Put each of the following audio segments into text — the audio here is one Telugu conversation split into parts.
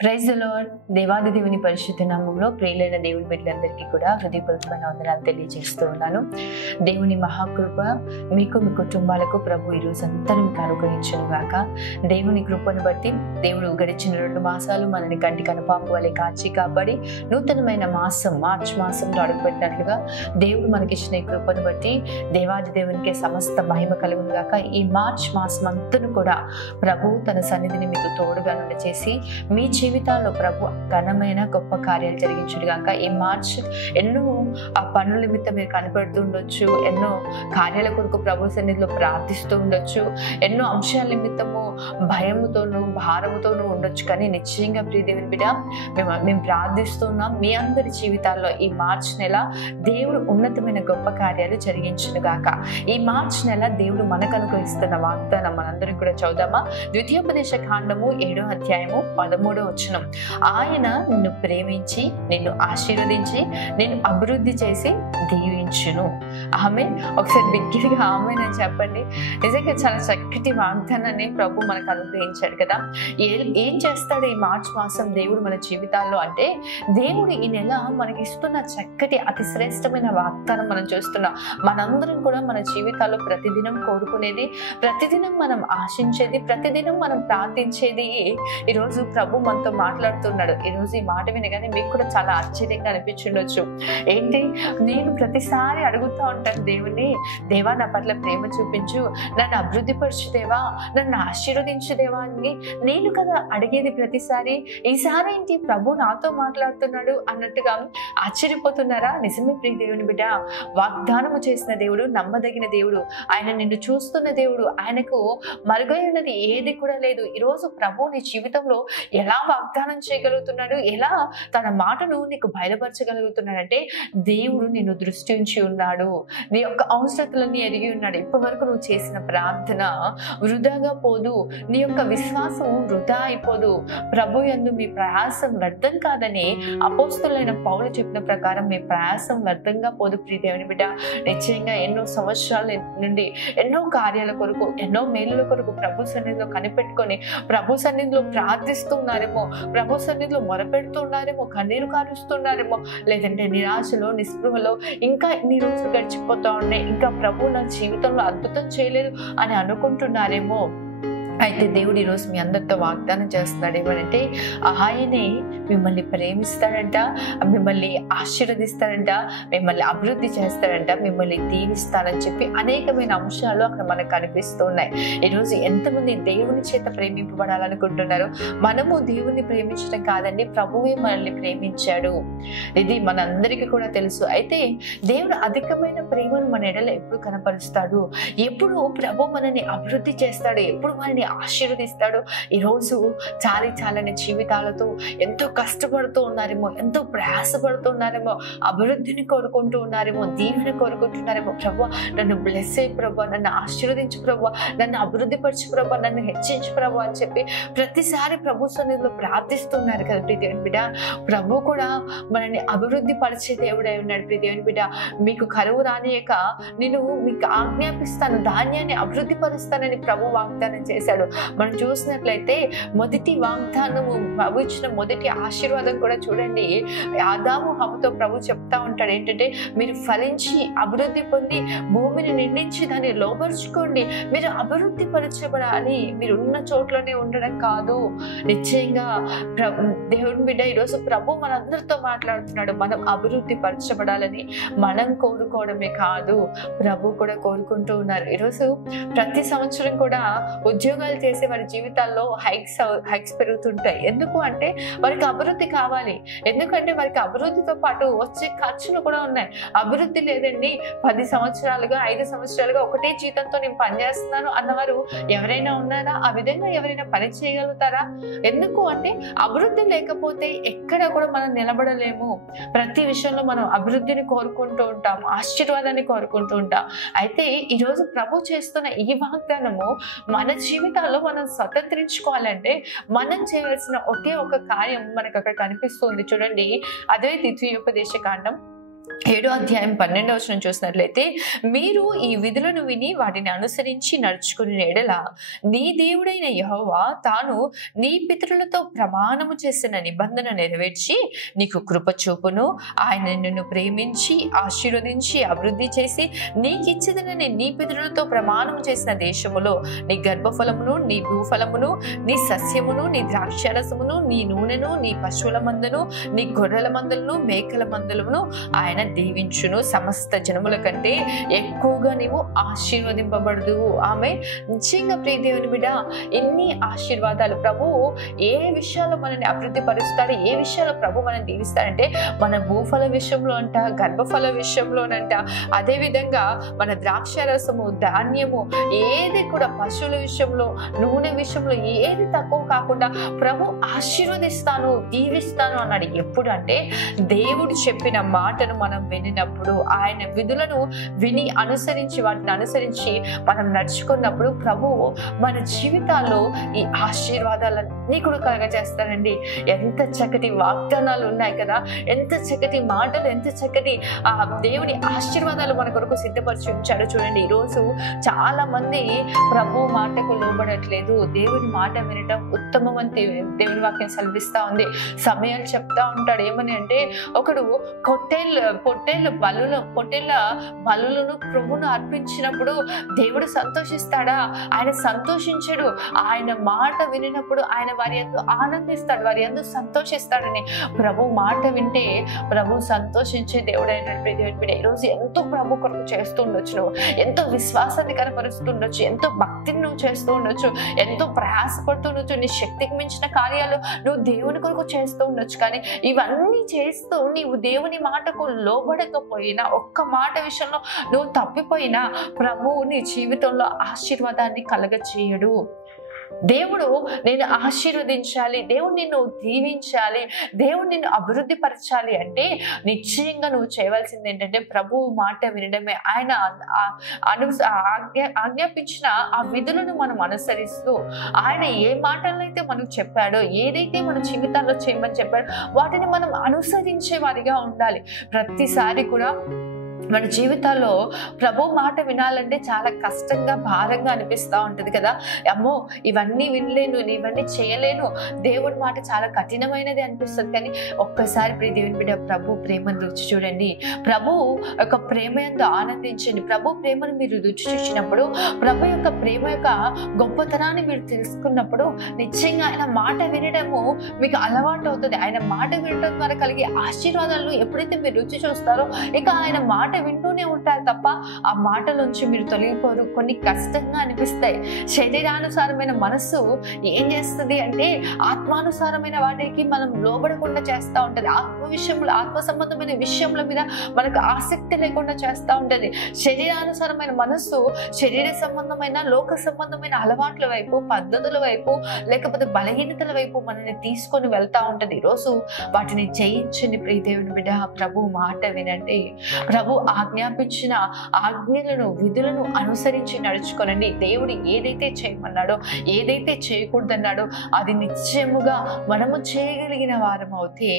Praise the lord. దేవాది దేవుని పరిశుద్ధ నామంలో ప్రియులైన దేవుని బిడ్డలందరికీ కూడా హృదయపూర్వకమైన వందనాలు తెలియజేస్తూ ఉన్నాను. దేవుని మహాకృప మీకు, మీ కుటుంబాలకు ప్రభు ఈ రోజు అంతా మీకు అనుగ్రహించును గాక. దేవుని కృపను బట్టి దేవుడు గడిచిన 2 మాసాలు మనని కంటి కనుపాపు వలె కాచి కాపాడి నూతనమైన మాసం మార్చ్ మాసంలో అడుగుపెట్టినట్లుగా దేవుడు మనకిచ్చిన ఈ కృపను బట్టి దేవాది దేవునికి సమస్త మహిమ కలుగును గాక. ఈ మార్చ్ మాసం అంతను కూడా ప్రభు తన సన్నిధిని మీకు తోడుగా నుండి చేసి మీ జీవితాల్లో ప్రభు ఘనమైన గొప్ప కార్యాలు జరిగించును గాక. ఈ మార్చ్ ఎన్నో పనుల నిమిత్తం మీరు కనపడుతూ ఉండొచ్చు, ఎన్నో కార్యాల కొరకు ప్రభు సన్నిధిలో ప్రార్థిస్తూ ఉండొచ్చు, ఎన్నో అంశాల నిమిత్తము భయముతోనూ భారముతోనూ ఉండొచ్చు. కానీ నిశ్చయంగా ప్రియ దేవుని బిడ్డ, మేము ప్రార్థిస్తున్నాం మీ అందరి జీవితాల్లో ఈ మార్చ్ నెల దేవుడు ఉన్నతమైన గొప్ప కార్యాలు జరిగించును గాక. ఈ మార్చ్ నెల దేవుడు మనకు అనుగ్రహిస్తున్న వాగ్దానం మనందరం కూడా చదువుదామా. ద్వితీయోపదేశ కాండము 7వ అధ్యాయము 13వ వచనం. ఆయన నిన్ను ప్రేమించి నిన్ను ఆశీర్వదించి నిన్ను అభివృద్ధి చేసి దీవించును. ఆమె ఒకసారి బిగ్గిగా ఆమె అని చెప్పండి. నిజంగా చాలా చక్కటి వాగ్దానాన్ని ప్రభు మనకు అనుగ్రహించాడు కదా. ఏం చేస్తాడు ఈ మార్చ్ మాసం దేవుడు మన జీవితాల్లో అంటే, దేవుడు ఈ నెల మనకి ఇస్తున్న చక్కటి అతి శ్రేష్టమైన వాగ్దానం మనం చూస్తున్నాం. మనందరం కూడా మన జీవితాల్లో ప్రతిదినం కోరుకునేది, ప్రతిదినం మనం ఆశించేది, ప్రతిదినం మనం ప్రార్థించేది ఈరోజు ప్రభు మనతో మాట్లాడుతున్నాడు. ఈరోజు ఈ మాట వినగానే మీకు కూడా చాలా ఆశ్చర్యంగా అనిపించుండొచ్చు. ఏంటి, నేను ప్రతిసారి అడుగుతూ ఉంటాను దేవుని, దేవా నా పట్ల ప్రేమ చూపించు, నన్ను అభివృద్ధి పరచు దేవా, నన్ను ఆశీర్వదించు దేవా అని నేను కదా అడిగేది ప్రతిసారి. ఈసారి ఏంటి ప్రభు నాతో మాట్లాడుతున్నాడు అన్నట్టుగా ఆశ్చర్యపోతున్నారా? నిజమే ప్రియ దేవుని బిడ్డ, వాగ్దానము చేసిన దేవుడు నమ్మదగిన దేవుడు, ఆయన నిన్ను చూస్తున్న దేవుడు, ఆయనకు మరుగై ఉన్నది ఏది కూడా లేదు. ఈరోజు ప్రభు నీ జీవితంలో ఎలా వాగ్దానం చేయగలుగుతున్నాడు, ఎలా తన మాటను నీకు బయలుపరచగలుగుతున్నాడంటే, దేవుడు నిన్ను దృష్టి ఉంచి ఉన్నాడు, నీ యొక్క అవసరతలన్నీ ఎరిగి ఉన్నాడు. ఇప్పటి వరకు నువ్వు చేసిన ప్రార్థన వృధాగా పోదు, నీ యొక్క విశ్వాసం వృధా అయిపోదు. ప్రభు యందు మీ ప్రయాసం వ్యర్థం కాదని అపోస్తలుడైన పౌలు చెప్పిన ప్రకారం మీ ప్రయాసం వ్యర్థంగా పోదు ప్రియ దేవుని బిడ్డ. నిశ్చయంగా ఎన్నో సంవత్సరాల నుండి ఎన్నో కార్యాల కొరకు, ఎన్నో మేలుల కొరకు ప్రభు సన్నిధిలో కనిపెట్టుకొని ప్రభు సన్నిధిలో ప్రార్థిస్తున్నారేమో, ప్రభు సన్నిధిలో మొరపెడుతున్నారేమో, కన్నీరు కారుస్తున్నారేమో, లేదంటే నిరాశలో నిస్పృహలో ఇంకా ఇన్ని రోజులు గడిచిపోతా ఉన్నాయి, ఇంకా ప్రభు నా జీవితంలో అద్భుతం చేయలేదు అని అనుకుంటున్నారేమో. అయితే దేవుడు ఈరోజు మీ అందరితో వాగ్దానం చేస్తున్నాడు. ఏమనంటే, ఆయనే మిమ్మల్ని ప్రేమిస్తాడంట, మిమ్మల్ని ఆశీర్వదిస్తాడంట, మిమ్మల్ని అభివృద్ధి చేస్తాడంట, మిమ్మల్ని దీవిస్తాడని చెప్పి అనేకమైన అంశాలు అక్కడ మనకు కనిపిస్తూ ఉన్నాయి. ఈరోజు ఎంతమంది దేవుని చేత ప్రేమింపబడాలనుకుంటున్నారు? మనము దేవుని ప్రేమించడం కాదండి, ప్రభువే మనల్ని ప్రేమించాడు. ఇది మనందరికీ కూడా తెలుసు. అయితే దేవుడు అధికమైన ప్రేమను మన ఎడల ఎప్పుడు కనపరుస్తాడు, ఎప్పుడు ప్రభు మనల్ని అభివృద్ధి చేస్తాడు, ఎప్పుడు మనల్ని ఆశీర్వదిస్తాడు. ఈరోజు చాలని జీవితాలతో ఎంతో కష్టపడుతూ ఉన్నారేమో, ఎంతో ప్రయాసపడుతూ ఉన్నారేమో, అభివృద్ధిని కోరుకుంటూ ఉన్నారేమో, దీవెన కోరుకుంటున్నారేమో. ప్రభు నన్ను బ్లెస్ అయ్యి ప్రభు, నన్ను ఆశీర్వదించు ప్రభు, నన్ను అభివృద్ధి పరచు ప్రభు, నన్ను హెచ్చించు ప్రభు అని చెప్పి ప్రతిసారి ప్రభు సన్నిధిలో ప్రార్థిస్తున్నారు కదా ప్రియ దేవుని బిడ్డ. ప్రభు కూడా మనల్ని అభివృద్ధి పరిచే దేవుడై ఉన్నాడు ప్రియ దేవుని బిడ్డ. మీకు కరువు రానియక నేను మీకు ఆజ్ఞాపిస్తాను, ధాన్యాన్ని అభివృద్ధి పరుస్తానని ప్రభు వాగ్దానం చేశాడు. మనం చూసినట్లయితే మొదటి వాగ్దానము, ప్రభు ఇచ్చిన మొదటి ఆశీర్వాదం కూడా చూడండి, ఆదాము హవ్వతో ప్రభు చెప్తా ఉంటాడు ఏంటంటే, మీరు ఫలించి అభివృద్ధి పొంది భూమిని నిండించి దాన్ని లోపరుచుకోండి, మీరు అభివృద్ధి పరచబడాలి, మీరు ఉన్న చోట్లోనే ఉండడం కాదు. నిశ్చయంగా దేవుని బిడ్డ ఈరోజు ప్రభు మనందరితో మాట్లాడుతున్నాడు. మనం అభివృద్ధి పరచబడాలని మనం కోరుకోవడమే కాదు, ప్రభు కూడా కోరుకుంటూ ఉన్నారు. ఈరోజు ప్రతి సంవత్సరం కూడా ఉద్యోగాలు చేసే వారి జీవితాల్లో హైక్స్ పెరుగుతుంటాయి. ఎందుకు అంటే వారికి అభివృద్ధి కావాలి, ఎందుకంటే వారికి అభివృద్ధితో పాటు వచ్చే ఖర్చులు కూడా ఉన్నాయి. అభివృద్ధి లేదండి, 10 సంవత్సరాలుగా 5 సంవత్సరాలుగా ఒకటే జీతంతో నేను పనిచేస్తున్నాను అన్నవారు ఎవరైనా ఉన్నారా? ఆ విధంగా ఎవరైనా పని చేయగలుగుతారా? ఎందుకు అంటే అభివృద్ధి లేకపోతే ఎక్కడ కూడా మనం నిలబడలేము. ప్రతి విషయంలో మనం అభివృద్ధిని కోరుకుంటూ ఉంటాం, ఆశీర్వాదాన్ని కోరుకుంటూ ఉంటాం. అయితే ఈరోజు ప్రభు చేస్తున్న ఈ వాగ్దానము మన జీవితాల్లో మనం స్వతంత్రించుకోవాలంటే మనం చేయవలసిన ఒకే ఒక కార్యం మనకు అక్కడ కనిపిస్తుంది. చూడండి, అదే ద్వితీయోపదేశ కాండం 7:12 చూసినట్లయితే, మీరు ఈ విధులను విని వాటిని అనుసరించి నడుచుకుని ఎడల నీ దేవుడైన యెహోవా తాను నీ పితరులతో ప్రమాణము చేసిన నిబంధన నెరవేర్చి నీకు కృప చూపును. ఆయన నిన్ను ప్రేమించి ఆశీర్వదించి అభివృద్ధి చేసి నీకిచ్చిదనని నీ పితరులతో ప్రమాణము చేసిన దేశములో నీ గర్భఫలమును, నీ భూఫలమును, నీ సస్యమును, నీ ద్రాక్షారసమును, నీ నూనెను, నీ పశువుల మందను, నీ గొర్రెల మందలను, మేకల మందలను ఆయన దీవించును. సమస్త జనముల కంటే ఎక్కువగా నీవు ఆశీర్వదింపబడదు. ఆమె నిశ్చయంగా ప్రియ దేవుని బిడ్డ, ఎన్ని ఆశీర్వాదాలు! ప్రభువు ఏ విషయాల్లో మనల్ని అభివృద్ధి పరుస్తాడు, ఏ విషయాల్లో ప్రభు మనం దీవిస్తాడంటే మన భూఫల విషయంలో అంట, గర్భఫల విషయంలోనంట, అదేవిధంగా మన ద్రాక్షరసము, ధాన్యము, ఏది కూడా పశువుల విషయంలో, నూనె విషయంలో ఏది తక్కువ కాకుండా ప్రభు ఆశీర్వదిస్తాను, దీవిస్తాను అన్నాడు. ఎప్పుడు అంటే దేవుడు చెప్పిన మాటను మనం వినినప్పుడు, ఆయన విధులను విని అనుసరించి వాటిని అనుసరించి మనం నడుచుకున్నప్పుడు ప్రభువు మన జీవితాల్లో ఈ ఆశీర్వాదాలన్నీ కూడా కలగజేస్తారండి. ఎంత చక్కటి వాగ్దానాలు ఉన్నాయి కదా, ఎంత చక్కటి మాటలు, ఎంత చక్కటి దేవుని ఆశీర్వాదాలు మన కొరకు సిద్ధపరిచి ఉంచాడు. చూడండి, ఈరోజు చాలా మంది ప్రభు మాటకు లోబడట్లేదు. దేవుని మాట వినటం ఉత్తమం అని దేవుని వాక్యం సెలవిస్తా ఉంది. సమయాలు చెప్తా ఉంటాడు. ఏమని అంటే, ఒకడు పొట్టేళ్ళ బలులను ప్రభువును అర్పించినప్పుడు దేవుడు సంతోషిస్తాడా? ఆయన సంతోషించడు. ఆయన మాట వినినప్పుడు ఆయన వారి యందు ఆనందిస్తాడు, వారి యందు సంతోషిస్తాడని. ప్రభు మాట వింటే ప్రభు సంతోషించే దేవుడు అయినటువంటి ఈరోజు ఎంతో ప్రభు కొరకు చేస్తూ ఉండొచ్చు, నువ్వు ఎంతో విశ్వాసాన్ని కనపరుస్తుండొచ్చు, ఎంతో భక్తిని నువ్వు చేస్తూ ఉండొచ్చు, ఎంతో ప్రయాసపడుతూ ఉండొచ్చు, నీ శక్తికి మించిన కార్యాలు నువ్వు దేవుని కొరకు చేస్తూ ఉండొచ్చు. కానీ ఇవన్నీ చేస్తూ నీవు దేవుని మాటకు లోబడకపోయినా, ఒక్క మాట విషయంలో నువ్వు తప్పిపోయినా ప్రభువు నీ జీవితంలో ఆశీర్వాదాన్ని కలగచేయడు. దేవుడు నేను ఆశీర్వదించాలి, దేవుడు నిన్ను దీవించాలి, దేవుడు నిన్ను అభివృద్ధి పరచాలి అంటే నిశ్చయంగా నువ్వు చేయవలసింది ఏంటంటే ప్రభువు మాట వినడమే. ఆయన ఆజ్ఞాపించిన ఆ విధులను మనం అనుసరిస్తూ, ఆయన ఏ మాటలను అయితే మనకు చెప్పాడో, ఏదైతే మన జీవితాల్లో చేయమని చెప్పాడో వాటిని మనం అనుసరించే వారిగా ఉండాలి. ప్రతిసారి కూడా మన జీవితాల్లో ప్రభు మాట వినాలంటే చాలా కష్టంగా, భారంగా అనిపిస్తూ ఉంటుంది కదా. అమ్మో, ఇవన్నీ వినలేను, ఇవన్నీ చేయలేను, దేవుడి మాట చాలా కఠినమైనది అనిపిస్తుంది. కానీ ఒక్కసారి ప్రియ దేవుని బిడ్డ ప్రభు ప్రేమను రుచి చూడండి, ప్రభు యొక్క ప్రేమ యందు ఆనందించండి. ప్రభు ప్రేమను మీరు రుచి చూసినప్పుడు, ప్రభు యొక్క ప్రేమ యొక్క గొప్పతనాన్ని మీరు తెలుసుకున్నప్పుడు నిశ్చయంగా ఆయన మాట వినడము మీకు అలవాటు అవుతుంది. ఆయన మాట వినడం ద్వారా కలిగే ఆశీర్వాదాలను ఎప్పుడైతే మీరు రుచి చూస్తారో ఇక ఆయన మాట వింటూనే ఉంటారు తప్ప ఆ మాటలోంచి మీరు తొలగిపోరు. కొన్ని కష్టంగా అనిపిస్తాయి. శరీరానుసారమైన మనస్సు ఏం చేస్తుంది అంటే ఆత్మానుసారమైన వాటికి మనం లోబడకుండా చేస్తూ ఉంటుంది. ఆత్మ సంబంధమైన విషయంలో మీద మనకు ఆసక్తి లేకుండా చేస్తూ ఉంటుంది. శరీరానుసారమైన మనస్సు శరీర సంబంధమైన, లోక సంబంధమైన అలవాట్ల వైపు, పద్ధతుల వైపు, లేకపోతే బలహీనతల వైపు మనల్ని తీసుకొని వెళ్తా ఉంటుంది. ఈరోజు వాటిని జయించండి ప్రియ దేవుని బిడ్డ. ప్రభు మాట వినండి. ప్రభు ఆజ్ఞాపించిన ఆజ్ఞలను, విధులను అనుసరించి నడుచుకోనండి. దేవుడు ఏదైతే చేయమన్నాడో, ఏదైతే చేయకూడదన్నాడో అది నిశ్చయముగా మనము చేయగలిగిన వారం అవుతే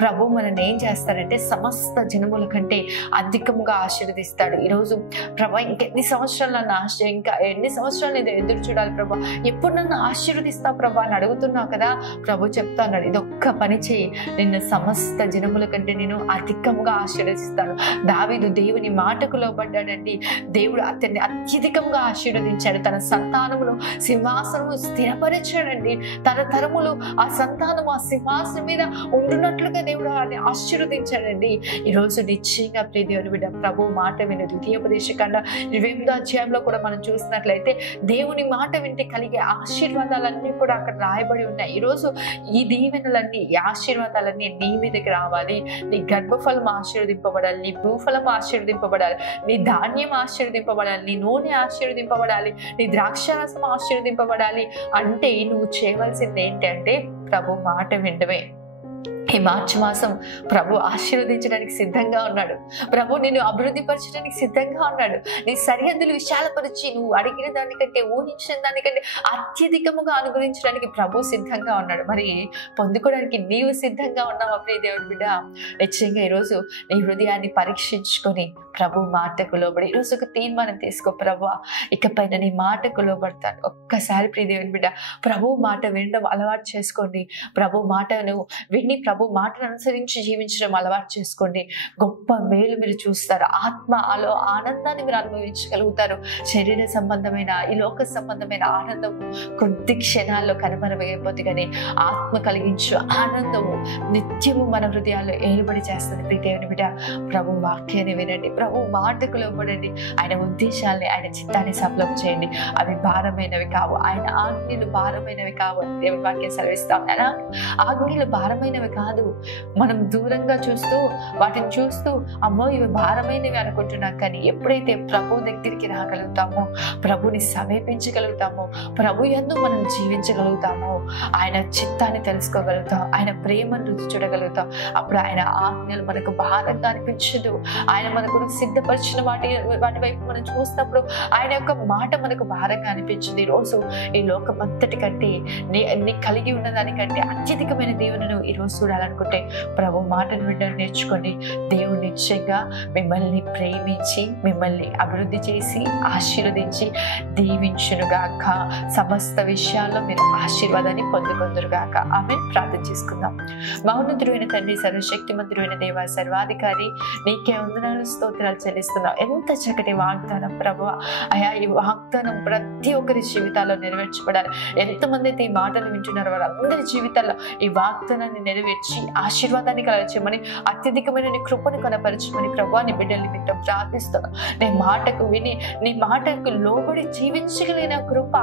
ప్రభు మనల్ని ఏం చేస్తాడంటే సమస్త జనముల కంటే అధికంగా ఆశీర్వదిస్తాడు. ఈరోజు ప్రభు ఇంకెన్ని సంవత్సరాలు నన్ను ఇంకా ఎన్ని సంవత్సరాలు నేను ఎదురు చూడాలి ప్రభు, ఎప్పుడు నన్ను ఆశీర్వదిస్తా ప్రభు అని అడుగుతున్నావు కదా. ప్రభు చెప్తా అన్నాడు, ఇదొక్క పని చేయి, నిన్ను సమస్త జనముల కంటే నేను అధికంగా ఆశీర్వదిస్తాను. దావీదు దేవుని మాటకు లోబడ్డాడండి. దేవుడు అతన్ని అత్యధికంగా ఆశీర్వదించాడు. తన సంతానమును సింహాసనము స్థిరపరిచాడండి. తన తరములు ఆ సంతానము ఆ సింహాసనం మీద ఉండునట్లుగా దేవుడు ఆయన ఆశీర్వదించాడండి. ఈరోజు నిశ్చయంగా ప్రియ దేవుని బిడ్డ ప్రభు మాట విను. ద్వితీయోపదేశకాండ 28వ అధ్యాయంలో కూడా మనం చూసినట్లయితే దేవుని మాట వింటే కలిగే ఆశీర్వాదాలన్నీ కూడా అక్కడ రాయబడి ఉన్నాయి. ఈరోజు ఈ దీవెనలన్నీ, ఈ ఆశీర్వాదాలన్నీ నీ మీదకి రావాలి. నీ గర్భఫలం ఆశీర్వదింపబడాలి, నీ భూఫలం ఆశీర్వదింపబడాలి, నీ ధాన్యం ఆశీర్వదింపబడాలి, నీ నూనె ఆశీర్వదింపబడాలి, నీ ద్రాక్షారసం ఆశీర్వదింపబడాలి. అంటే నువ్వు చేయవలసింది ఏంటంటే ప్రభు మాట వినడమే. ఈ మార్చి మాసం ప్రభు ఆశీర్వదించడానికి సిద్ధంగా ఉన్నాడు. ప్రభు నిన్ను అభివృద్ధి పరచడానికి సిద్ధంగా ఉన్నాడు. నీ సరిహద్దులు విశాలపరిచి నువ్వు అడిగిన దానికంటే, ఊహించిన దానికంటే అత్యధికముగా అనుగ్రహించడానికి ప్రభు సిద్ధంగా ఉన్నాడు. మరి పొందుకోవడానికి నీవు సిద్ధంగా ఉన్నావా ప్రియ దేవుని బిడ్డ? నిశ్చయంగా ఈరోజు నీ హృదయాన్ని పరీక్షించుకొని ప్రభు మాటకు లోబడి ఈరోజు ఒక తీర్మానం తీసుకో. ప్రభు ఇకపైన నీ మాటకు లోబడతాను. ఒక్కసారి ప్రియ దేవుని బిడ్డ ప్రభు మాట వినడం అలవాటు చేసుకోండి. ప్రభు మాటను విని ప్రభు మాటను అనుసరించి జీవించడం అలవాటు చేసుకోండి. గొప్ప మేలు మీరు చూస్తారు. ఆత్మలో ఆనందాన్ని మీరు అనుభవించగలుగుతారు. శరీర సంబంధమైన ఈ లోక సంబంధమైన ఆనందము కొద్ది క్షణాల్లో కనుమరుగైపోతుంది, కానీ ఆత్మ కలిగించు ఆనందము నిత్యము మన హృదయాల్లో ఏలుబడి చేస్తుంది. ప్రియ దేవుని బిడ్డ ప్రభు వాక్యాన్ని వినండి, ప్రభు మాటకు లోబడండి. ఆయన ఉద్దేశాలని, ఆయన చిత్తాన్ని సఫలం చేయండి. అవి భారమైనవి కావు, ఆయన ఆజ్ఞలు భారమైనవి కావు అని దేవుని వాక్యం సెలవిస్తాం. ఆజ్ఞలు భారమైనవి కాదు. మనం దూరంగా చూస్తూ వాటిని చూస్తూ అమ్మో ఇవి భారమైనవి అనుకుంటున్నాం, కానీ ఎప్పుడైతే ప్రభు దగ్గరికి రాగలుగుతామో, ప్రభుని సమీపించగలుగుతామో, ప్రభు యందు మనం జీవించగలుగుతామో, ఆయన చిత్తాన్ని తెలుసుకోగలుగుతాం, ఆయన ప్రేమను రుచి చూడగలుగుతాం. అప్పుడు ఆయన ఆజ్ఞలు మనకు భారంగా అనిపించదు. ఆయన మనకు సిద్ధపరిచిన వాటి వైపు మనం చూసినప్పుడు ఆయన యొక్క మాట మనకు భారంగా అనిపించింది. ఈరోజు ఈ లోకమంతటి కంటే నీ కలిగి ఉన్న దానికంటే అత్యధికమైన దేవుని ఈరోజు చూడాలనుకుంటే ప్రభు మాటను వినడం నేర్చుకోండి. దేవుడు నిశ్చయంగా మిమ్మల్ని ప్రేమించి మిమ్మల్ని అభివృద్ధి చేసి ఆశీర్వదించి దీవించునుగాక. సమస్త విషయాల్లో మీరు ఆశీర్వాదాన్ని పొందుకొందురుగాక. ఆమె ప్రార్థన చేసుకుందాం. మహోన్నతుడైన తండ్రి, సర్వశక్తిమంతుడైన దేవ, సర్వాధికారి, నీకే వందనాలు స్తోత్రాలు చెల్లిస్తున్నాం. ఎంత చక్కటి వాగ్దానం ప్రభువా. అయా ఈ వాగ్దానం ప్రతి ఒక్కరి జీవితాల్లో నెరవేర్చబడాలి. ఎంతమంది అయితే ఈ మాటలు వింటున్నారో వారందరి జీవితాల్లో ఈ వాగ్దానాన్ని నెరవేర్చి ఆశీర్వాదాన్ని కలగచేయమని, అత్యధికమైన నీ కృపను కనపరచమని ప్రభువా నీ బిడ్డల నిమిత్తం ప్రార్థిస్తున్నాం. నీ మాటకు విని నీ మాటకు లోబడి జీవించగలిగిన కృప,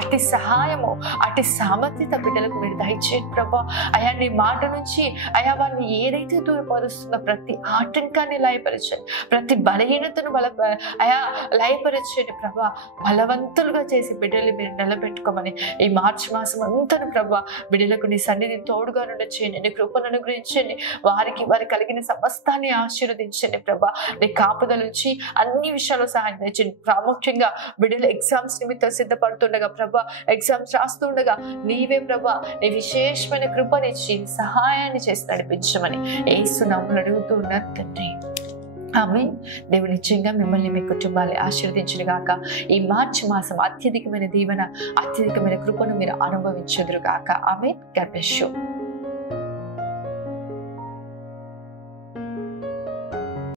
అట్టి సహాయము, అట్టి సామర్థ్యత బిడ్డలకు మీరు దయచేయండి ప్రభువా. అయా నీ మాట నుంచి అయా వారిని ఏదైతే దూరపరుస్తుందో ప్రతి ఆటంకాన్ని లయపరచండి, ప్రతి బలహీనతను అయా లయపరచండి ప్రభా. బలవంతులుగా చేసి బిడ్డలు మీరు నిలబెట్టుకోమని ఈ మార్చి మాసం అంతా ప్రభా బిడ్డలకు నీ సన్నిధి తోడుగా ఉండొచ్చేయండి. నీ కృపను అనుగ్రహించండి. వారికి కలిగిన సమస్తాన్ని ఆశీర్వదించండి ప్రభా. నీ కాపుదల నుంచి అన్ని విషయాల్లో సహాయం తెచ్చండి. ప్రాముఖ్యంగా బిడ్డలు ఎగ్జామ్స్ నిమిత్తం సిద్ధపడుతుండగా ప్రభా, ఎగ్జామ్స్ రాస్తుండగా నీవే ప్రభా నీ విశేషమైన కృపనిచ్చి సహాయాన్ని చేసి నడిపించమని యేసు నామములో అడుగుతున్నా తండ్రి. ఆమె. దేవుడు నిశ్చయంగా మిమ్మల్ని మీ కుటుంబాన్ని ఆశీర్వదించును గాక. ఈ మార్చి మాసం అత్యధికమైన దీవెన, అత్యధికమైన కృపను మీరు అనుభవించుదురు గాక. ఆమె. God bless you.